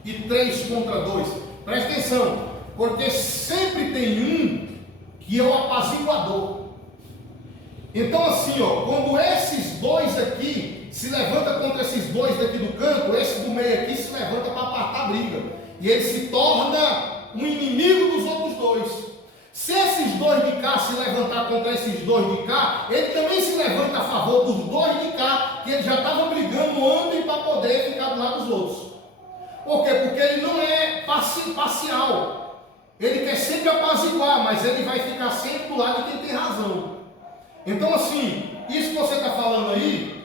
e 3 contra 2? Presta atenção. Porque sempre tem um que é o apaziguador. Então assim, ó, quando esses dois aqui se levanta contra esses dois daqui do canto, esse do meio aqui se levanta para apartar a briga. E ele se torna um inimigo dos outros dois. Se esses dois de cá se levantar contra esses dois de cá, ele também se levanta a favor dos dois de cá, que ele já estava brigando ontem para poder ficar do lado dos outros. Por quê? Porque ele não é parcial. Ele quer sempre apaziguar, mas ele vai ficar sempre do lado de quem tem razão. Então assim, isso que você está falando aí,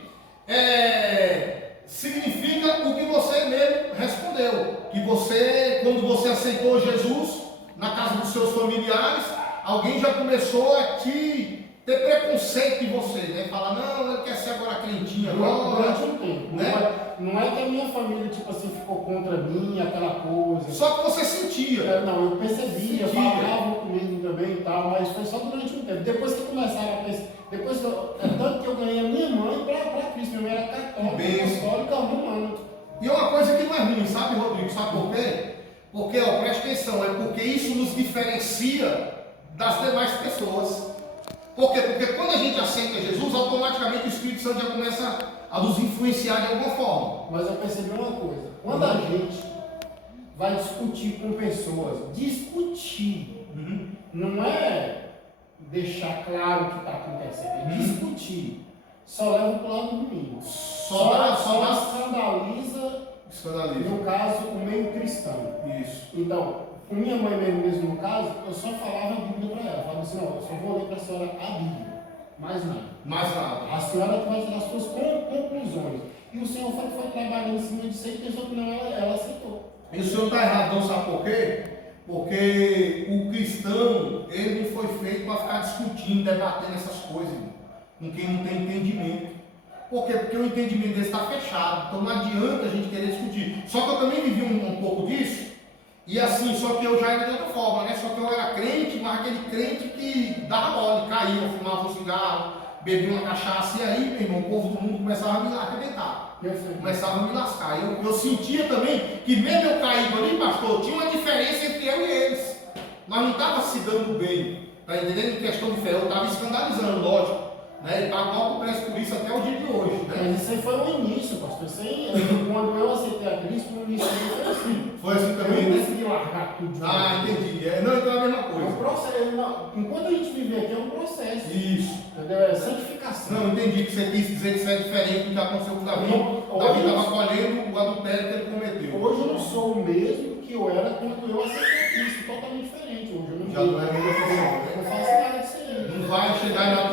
significa o que você mesmo respondeu. Que você, quando você aceitou Jesus na casa dos seus familiares, alguém já começou a te ter preconceito em você, né? Falar, não, ele quer ser agora crentinho agora. Durante um tempo, né? Não é que a minha família, tipo assim, ficou contra mim, aquela coisa. Só que você sentia. Não, eu percebia, Sentia. falavam comigo também e tal, mas foi só durante um tempo. Depois que começaram a pensar, tanto que eu ganhei a minha mãe para Cristo, minha mãe era católica romana. E é uma coisa que não é ruim, sabe, Rodrigo? Sabe por quê? Porque, ó, presta atenção, é porque isso nos diferencia das demais pessoas. Por quê? Porque quando a gente aceita Jesus, automaticamente o Espírito Santo já começa a nos influenciar de alguma forma. Mas eu percebi uma coisa, quando a gente vai discutir com pessoas, não é deixar claro o que está acontecendo, é discutir. Só leva para o lado do mínimo. Só escandaliza, no caso, o meio cristão. Isso. Então, com minha mãe mesmo no caso, eu só falava a Bíblia para ela. Eu falava assim, não, eu só vou ler para a senhora a Bíblia. Mais nada. Mais nada. A senhora vai tirar as suas conclusões. E o Senhor foi trabalhando em cima disso aí e pensou que não, ela aceitou. E o senhor está errado, não sabe por quê? Porque o cristão, ele não foi feito para ficar discutindo, debatendo essas coisas, irmão, com quem não tem entendimento. Por quê? Porque o entendimento dele está fechado. Então não adianta a gente querer discutir. Só que eu também vivi um pouco disso. E assim, só que eu já era de outra forma, né? Só que eu era crente, mas aquele crente que dava mole, caía, fumava um cigarro, bebia uma cachaça, e aí, meu irmão, o povo do mundo começava a me arrebentar. Começava a me lascar. Eu sentia também que mesmo eu caído ali, pastor, tinha uma diferença entre eu e eles. Nós não estávamos se dando bem, tá entendendo? Em questão de fé, eu estava escandalizando, lógico. Né? E está mal preço por isso até o dia de hoje. Né? Mas isso aí foi o início, pastor. Isso aí, quando eu aceitei a Cristo, no início foi assim. Foi assim também, eu não né? consegui largar tudo. Entendi. Não, então é a mesma É um coisa. processo. Enquanto a gente viver aqui, é um processo. Isso. Entendeu? É santificação. Não, entendi que você quis dizer que isso é diferente do que aconteceu com Davi. Davi estava colhendo o adultério que ele cometeu. Hoje eu não sou o mesmo que eu era quando eu aceitei a Cristo. Totalmente diferente. Hoje eu não Já não é mesmo assim, eu não faço nada disso aí. não vai chegar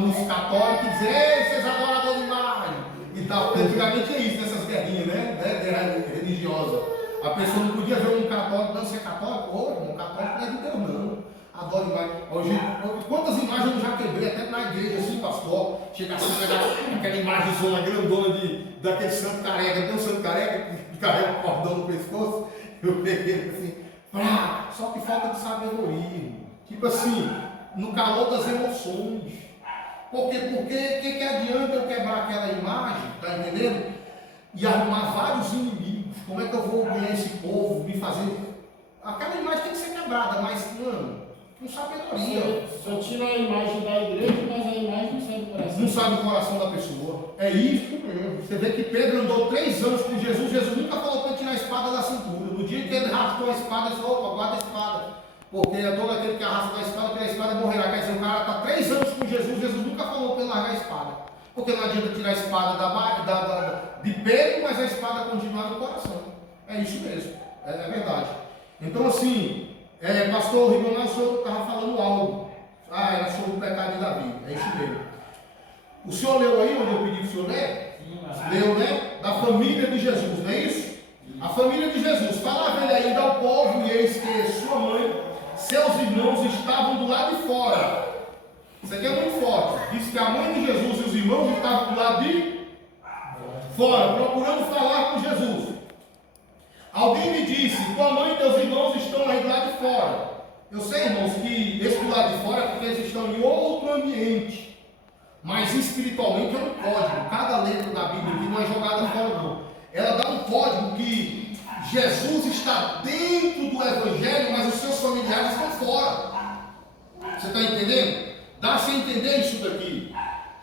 nos católicos e dizer, ei, vocês adoradores de imagem e tal. Antigamente é isso, nessas guerrinhas, né? Guerra religiosa. A pessoa não podia ver um católico, não, você é católico? Ô, irmão, católico não é de Deus, não. Adoro imagem. Hoje, quantas imagens eu já quebrei, até na igreja, assim, pastor. Chega assim, pegar aquela imagem grandona daquele santo careca. Tem um santo careca que carrega um cordão no pescoço. Eu peguei assim, só que falta de sabedoria, irmão. Tipo assim, no calor das emoções. Porque que adianta eu quebrar aquela imagem, tá entendendo? E arrumar vários inimigos. Como é que eu vou ganhar esse povo, me fazer. Aquela imagem tem que ser quebrada, mas, mano, com sabedoria. Só tira a imagem da igreja, mas a imagem não sai do coração. Não sabe o coração da pessoa. É isso mesmo. Você vê que Pedro andou 3 anos com Jesus. Jesus nunca falou para ele tirar a espada da cintura. No dia que ele arrastou a espada, ele falou: opa, guarda a espada. Porque todo aquele que arrasta a espada, pela espada morrerá. Quer dizer, o cara está 3 anos com Jesus. Jesus nunca falou para ele largar a espada. Porque não adianta tirar a espada de Pedro, mas a espada continuar no coração. É isso mesmo. É verdade. Então, assim, pastor Ribonal, o senhor estava falando algo Ah, era sobre o pecado de Davi. É isso mesmo. O senhor leu aí onde eu pedi que o senhor ler? Sim, mas... Leu, né? Da família de Jesus, não é isso? A família de Jesus. Falava ele ainda ao povo, e eis que sua mãe, seus irmãos estavam do lado de fora. Isso aqui é muito forte. Diz que a mãe de Jesus e os irmãos estavam do lado de fora, procurando falar com Jesus. Alguém me disse: tua mãe e teus irmãos estão aí do lado de fora. Eu sei, irmãos, que esse do lado de fora é porque eles estão em outro ambiente. Mas espiritualmente é um código. Cada letra da Bíblia aqui não é jogada fora, não. Ela dá um código que Jesus está dentro do Evangelho, mas os seus familiares estão fora. Você está entendendo? Dá-se a entender isso daqui.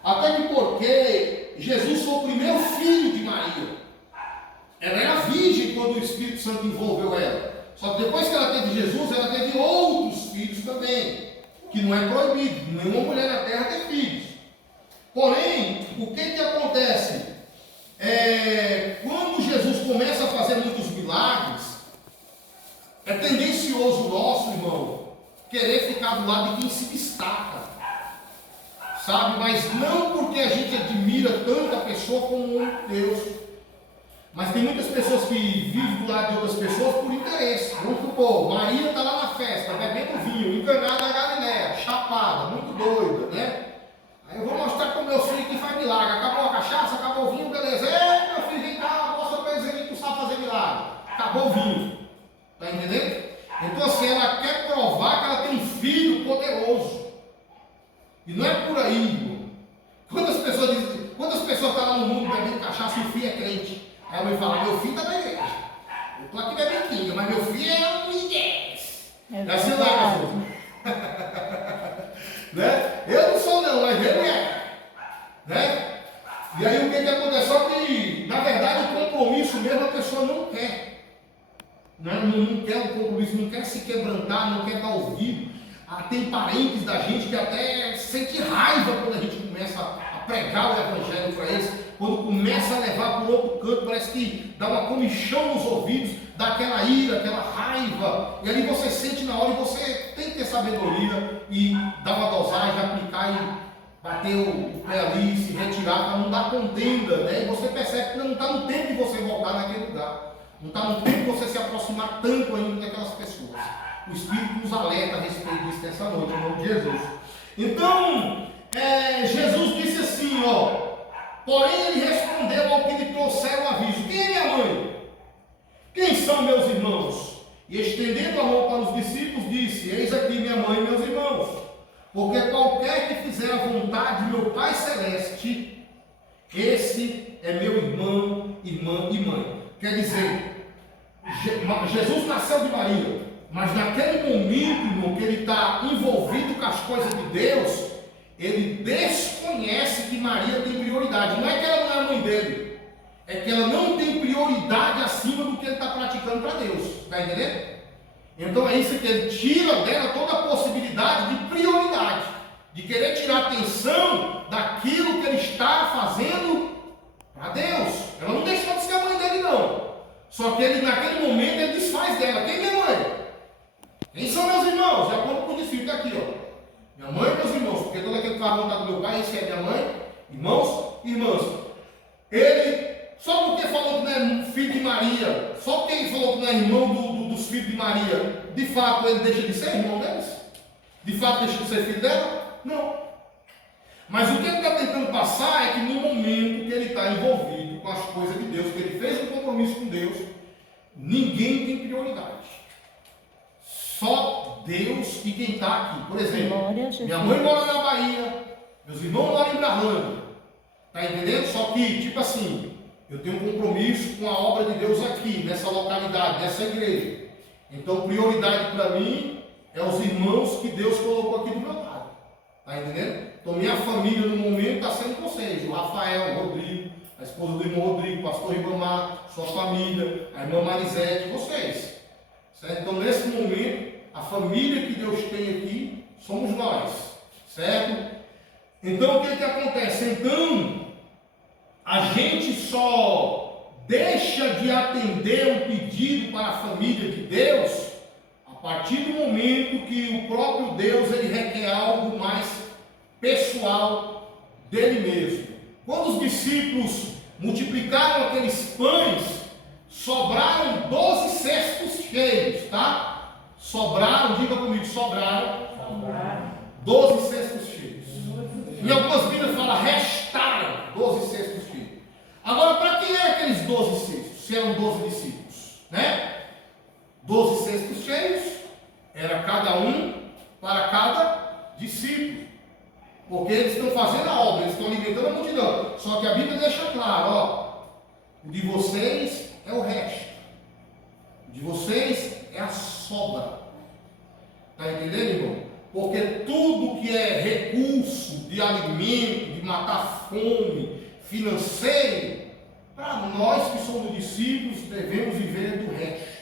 Até que porque Jesus foi o primeiro filho de Maria. Ela era virgem quando o Espírito Santo envolveu ela. Só que depois que ela teve Jesus, ela teve outros filhos também. Que não é proibido. Nenhuma mulher na terra tem filhos. Porém, o que acontece? Quando Jesus começa a fazer muitos milagres, é tendencioso nosso, irmão, querer ficar do lado de quem se destaca. Sabe? Mas não porque a gente admira tanto a pessoa como Deus. Mas tem muitas pessoas que vivem do lado de outras pessoas por interesse. Vamos supor, Maria está lá na festa, bebendo vinho, enganada na Galileia, chapada, muito doida, né? Aí eu vou mostrar para o meu filho que faz milagre. Acabou a cachaça, acabou o vinho, beleza. Ei, meu filho, vem cá, mostra para eles que tu sabe fazer milagre. Acabou o vinho. Está entendendo? Então assim, ela quer provar que ela tem um filho poderoso. E não é por aí, irmão. Quantas pessoas estão lá no mundo bebendo cachaça e o filho é crente? Aí a mãe fala: meu filho está na igreja. Eu estou aqui bebendo quinga, mas meu filho é um inglês. É assim lá, né? Eu não sou não, mas ele é. Né? E aí o que acontece? Só que, na verdade, o compromisso mesmo a pessoa não quer. Não quer o compromisso, não quer se quebrantar, não quer dar ouvido. Tem parentes da gente que até sente raiva quando a gente começa a pregar o Evangelho para eles. Quando começa a levar para o outro canto, parece que dá uma comichão nos ouvidos, dá aquela ira, aquela raiva. E ali você sente na hora e você tem que ter sabedoria e dar uma dosagem, aplicar e bater o pé ali, se retirar para não dar contenda, né? E você percebe que não está no tempo de você voltar naquele lugar. Não está no tempo de você se aproximar tanto ainda daquelas pessoas. O Espírito nos alerta a respeito disso nessa noite, em nome de Jesus. Então, Jesus disse assim, porém ele respondeu ao que lhe trouxeram o aviso: quem é minha mãe? Quem são meus irmãos? E estendendo a mão para os discípulos, disse: eis aqui minha mãe e meus irmãos. Porque qualquer que fizer a vontade de meu Pai Celeste, esse é meu irmão, irmã e mãe. Quer dizer, Jesus nasceu de Maria. Mas naquele momento, irmão, que ele está envolvido com as coisas de Deus, ele desconhece que Maria tem prioridade. Não é que ela não é a mãe dele, é que ela não tem prioridade acima do que ele está praticando para Deus. Está entendendo? Então é isso que ele tira dela toda a possibilidade de prioridade, de querer tirar a atenção daquilo que ele está fazendo para Deus. Ela não deixou de ser a mãe dele, não. Só que ele, naquele momento, ele desfaz dela. Quem é minha mãe? Quem são meus irmãos? Já quando o discípulo está aqui, minha mãe e meus irmãos, porque todo aquele que faz a vontade do meu pai, esse é minha mãe, irmãos e irmãs. Ele, só porque falou que não é filho de Maria, só porque ele falou que não é irmão dos filhos de Maria, de fato ele deixa de ser irmão deles? De fato deixa de ser filho dela? Não. Mas o que ele está tentando passar é que no momento que ele está envolvido com as coisas de Deus, que ele fez um compromisso com Deus, ninguém tem prioridade. Só Deus e quem está aqui. Por exemplo, minha mãe mora na Bahia, meus irmãos moram em Brasília. Está entendendo? Só que, tipo assim, eu tenho um compromisso com a obra de Deus aqui, nessa localidade, nessa igreja. Então, prioridade para mim é os irmãos que Deus colocou aqui do meu lado. Está entendendo? Então, minha família no momento está sendo com vocês. O Rafael, o Rodrigo, a esposa do irmão Rodrigo, o pastor Ribamar, sua família, a irmã Marisete, vocês. Certo? Então, nesse momento, a família que Deus tem aqui somos nós. Certo? Então, o que acontece? Então, a gente só deixa de atender um pedido para a família de Deus a partir do momento que o próprio Deus ele requer algo mais pessoal dele mesmo. Quando os discípulos multiplicaram aqueles pães, sobraram 12 cestos cheios, tá? Sobraram, diga comigo, sobraram 12 cestos cheios. Em algumas Bíblias fala restaram 12 cestos cheios. Agora, para quem é aqueles 12 cestos? Se eram 12 discípulos, né? 12 cestos cheios, era cada um para cada discípulo. Porque eles estão fazendo a obra, eles estão alimentando a multidão. Só que a Bíblia deixa claro, ó, o de vocês é o resto. O de vocês é a sobra. Está entendendo, irmão? Porque tudo que é recurso de alimento, de matar fome, financeiro, para nós que somos discípulos, devemos viver do resto.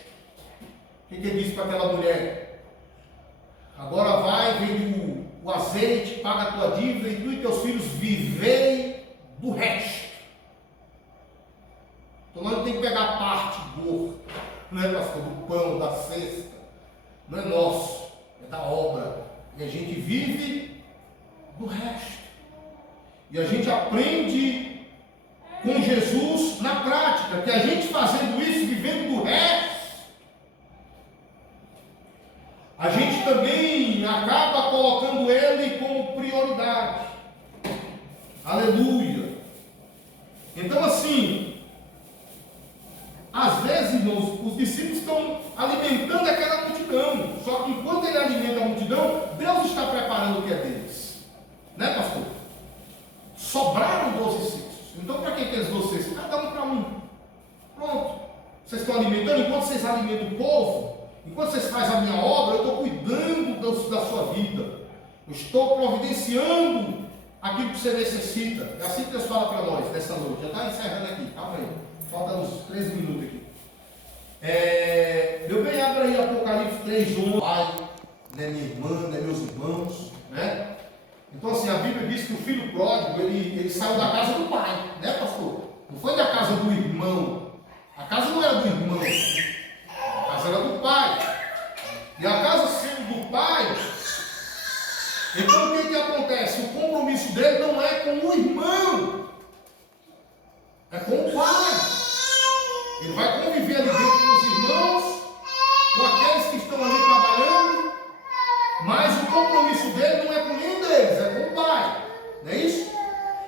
O que ele disse para aquela mulher? Agora vai, vende o azeite, paga a tua dívida e tu e teus filhos vivei do resto. Então nós não temos que pegar a parte gorda, não é, pastor, do pão, da cesta, não é nosso, é da obra. E a gente vive do resto. E a gente aprende com Jesus na prática, que a gente fazendo isso, vivendo do resto, a gente também acaba colocando ele como prioridade. Aleluia. Então assim, às vezes, irmãos, os discípulos estão alimentando aquela multidão. Só que enquanto ele alimenta a multidão, Deus está preparando o que é deles. Né, pastor? Sobraram 12 cestos. Então para que aqueles 12 cestos? Cada um para um. Pronto. Vocês estão alimentando, enquanto vocês alimentam o povo, enquanto vocês fazem a minha obra, eu estou cuidando da sua vida. Eu estou providenciando aquilo que você necessita. É assim que Deus fala para nós nessa noite. Já está encerrando aqui. Calma aí. Falta uns 13 minutos aqui. Meu bem, abre aí Apocalipse 3:11. Pai, né, minha irmã, né, meus irmãos, né? Então assim, a Bíblia diz que o filho pródigo, ele saiu da casa do pai, né, pastor? Não foi da casa do irmão. A casa não era do irmão. A casa era do pai. E a casa sendo do pai, então o que acontece? O compromisso dele não é com o irmão, é com o pai. Ele vai conviver ali dentro com os irmãos, com aqueles que estão ali trabalhando, mas o compromisso dele não é com nenhum deles, é com o pai. Não é isso?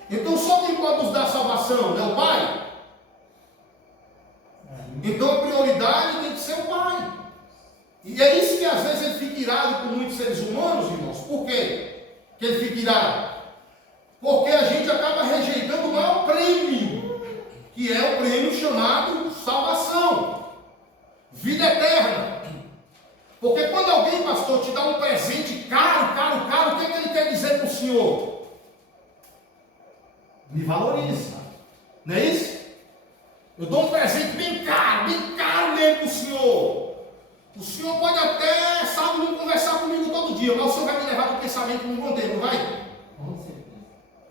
Então só quem pode nos dar salvação é o pai. Então a prioridade tem que ser o pai. E é isso que às vezes ele fica irado com muitos seres humanos, irmãos. Por quê que ele fica irado? Porque a gente acaba rejeitando o maior prêmio, que é o prêmio chamado salvação, vida eterna. Porque quando alguém, pastor, te dá um presente caro, o que ele quer dizer para o senhor? Me valoriza, não é isso? Eu dou um presente bem caro mesmo para o senhor. O senhor pode até, sabe, não conversar comigo todo dia, mas o senhor vai me levar para o pensamento no bom tempo, não vai? Com certeza.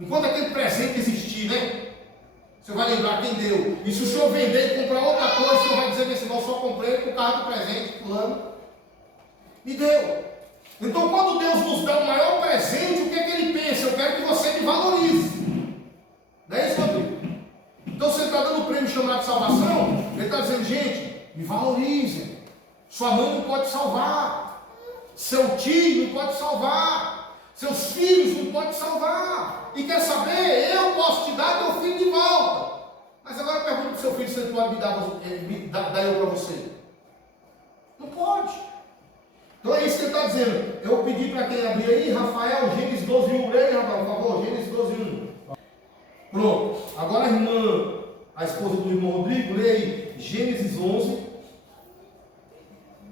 Enquanto aquele presente existir, né? Você vai lembrar quem deu. E se o senhor vender e comprar outra coisa, o senhor vai dizer que esse não só comprei por causa do presente, fulano me deu. Então, quando Deus nos dá o maior presente, o que é que ele pensa? Eu quero que você me valorize. Não é isso, meu amigo? Então, você está dando o prêmio chamado salvação, ele está dizendo, gente, me valorizem. Sua mãe não pode salvar. Seu tio não pode salvar. Seus filhos não podem salvar. E quer saber? Eu posso te dar teu filho de volta. Mas agora pergunta para o seu filho se ele pode me dar eu para você. Não pode. Então é isso que ele está dizendo. Eu pedi para quem abrir aí, Rafael, Gênesis 12:1. Leia, Rafael, por favor, Gênesis 12:1. Pronto. Agora a irmã, a esposa do irmão Rodrigo, leia aí, Gênesis 11.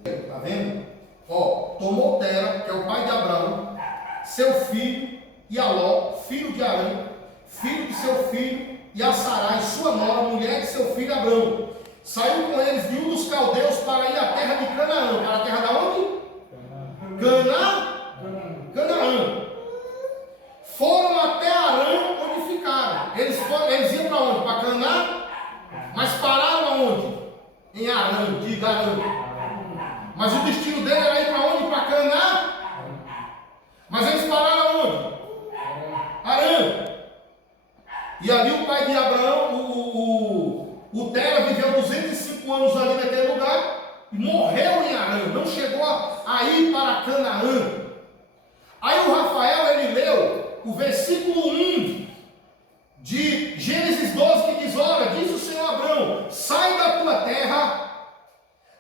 Está vendo? Ó, tomou Tera, que é o pai de Abraão, seu filho, e Aló, filho de Arã, filho de seu filho, e a Sarai, sua nora, mulher de seu filho Abrão. Saiu com eles de dos caldeus para ir à terra de Canaã. Para a terra da onde? Canaã. Foram até Arã, onde ficaram. Eles iam para onde? Para Canaã? Mas pararam aonde? Em Arã, diga Arã. Mas o destino dele era ir E ali o pai de Abraão, o Tera, viveu 205 anos ali naquele lugar e morreu em Harã, não chegou a ir para Canaã. Aí o Rafael, ele leu o versículo 1 de Gênesis 12, que diz: olha, diz o Senhor a Abraão, sai da tua terra,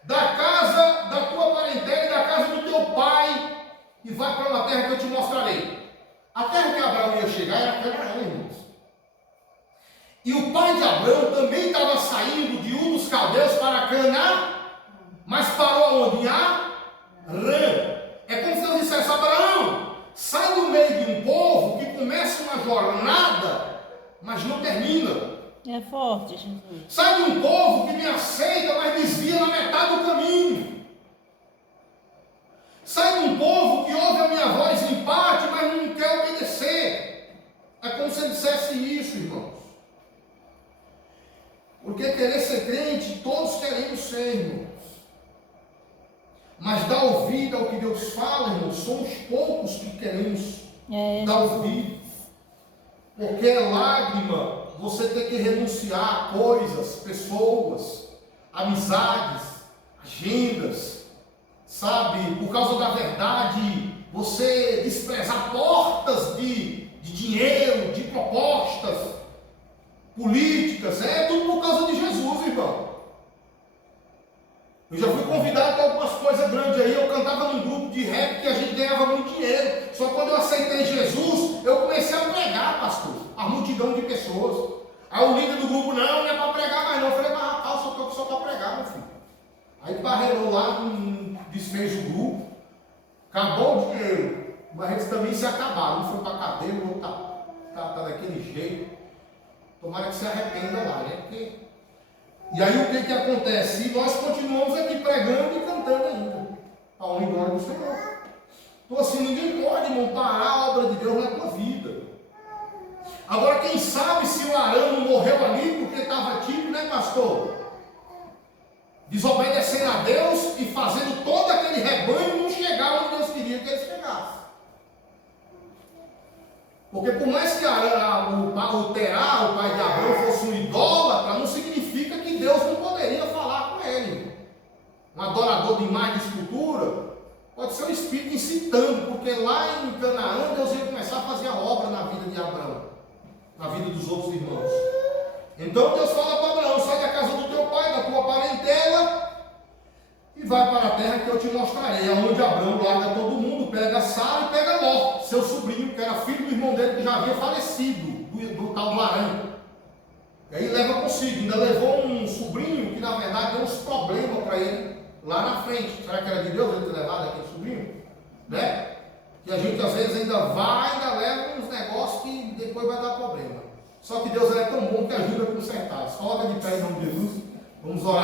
da casa da tua parentela e da casa do teu pai, e vai para uma terra que eu te mostrarei. A terra que Abraão ia chegar era Canaã, irmãos. E o pai de Abraão também estava saindo de Ur dos Caldeus para Canaã, mas parou aonde? Em Harã. É como se Deus dissesse: Abraão, sai do meio de um povo que começa uma jornada, mas não termina. É forte, Jesus. Sai de um povo que me aceita, mas desvia na metade do caminho. Sai de um povo que ouve a minha voz em parte, mas não quer obedecer. É como se ele dissesse isso, irmãos. Porque querer ser crente, todos queremos ser, irmãos. Mas dar ouvido ao que Deus fala, irmãos, somos poucos que queremos dar ouvido. Porque é lágrima você ter que renunciar a coisas, pessoas, amizades, agendas, sabe? Por causa da verdade, você desprezar portas de dinheiro, de propostas políticas, é tudo por causa de Jesus, irmão. Eu já fui convidado para algumas coisas grandes aí, eu cantava num grupo de rap que a gente ganhava muito dinheiro. Só que quando eu aceitei Jesus, eu comecei a pregar, pastor, a multidão de pessoas. Aí o líder do grupo: não é para pregar mais não. Eu falei: mas rapaz, eu só estou aqui só para pregar, meu filho. Aí barreirou lá, desfez o grupo, acabou o dinheiro, mas eles também se acabaram. Um foi para a cadeia, o outro tá daquele jeito. Tomara que se arrependa lá, né? Porque... E aí o que acontece? E nós continuamos aqui pregando e cantando ainda, a honra e glória do Senhor. Então assim, ninguém pode, irmão, parar a obra de Deus na tua vida. Agora, quem sabe se o Arão não morreu ali porque estava tímido, né, pastor? Desobedecendo a Deus e fazendo todo aquele rebanho não chegar onde Deus queria que ele chegasse. Porque por mais que o Terá, o pai de Abraão, fosse um idólatra, não significa que Deus não poderia falar com ele. Um adorador de imagem de escultura pode ser um espírito incitando, porque lá em Canaã Deus ia começar a fazer a obra na vida de Abraão, na vida dos outros irmãos. Então Deus fala para Abraão: sai da casa do teu pai, da tua parentela, e vai para a terra que eu te mostrarei. É onde Abraão larga todo mundo, pega Sara e pega Ló, seu sobrinho, que era filho do irmão dele que já havia falecido, do tal do Harã. E aí leva consigo, ainda levou um sobrinho que na verdade deu uns problemas para ele lá na frente. Será que era de Deus ele ter levado aquele sobrinho? Né? Que a gente às vezes ainda leva uns negócios que depois vai dar problema. Só que Deus é tão bom que ajuda a consertar. Coloca de pé em nome de Jesus, vamos orar.